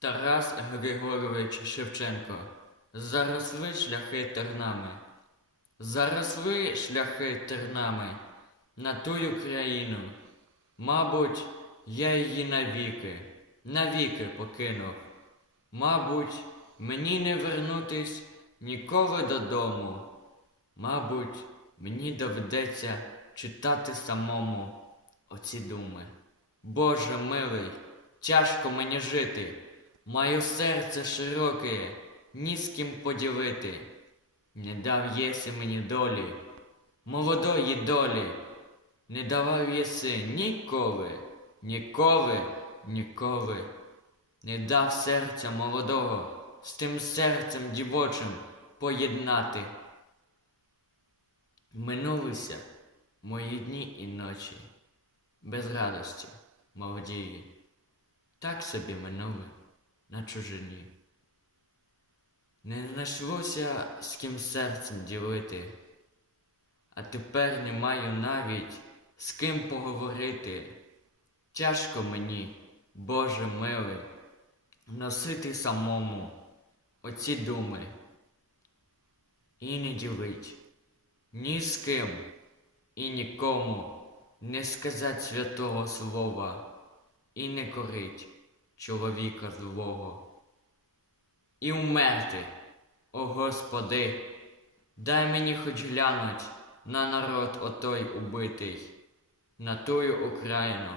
Тарас Григорович Шевченко. Заросли шляхи тернами. Заросли шляхи тернами на тую країну. Мабуть, я її навіки, навіки покинув. Мабуть, мені не вернутись ніколи додому. Мабуть, мені доведеться читати самому оці думи. Боже милий, тяжко мені жити, маю серце широке, ні з ким поділити. Не дав єси мені долі, молодої долі, не давав єси ніколи, ніколи, ніколи. Не дав серця молодого з тим серцем дівочим поєднати. Минулися мої дні і ночі, без радості, молодії, так собі минули на чужині. Не знайшлося з ким серцем ділити, а тепер не маю навіть з ким поговорити. Тяжко мені, Боже милий, носити самому оці думи і не ділить ні з ким і нікому не сказать святого слова і не корить чоловіка злого. І вмерти, о Господи, дай мені хоч глянуть на народ отой убитий, на тую Україну,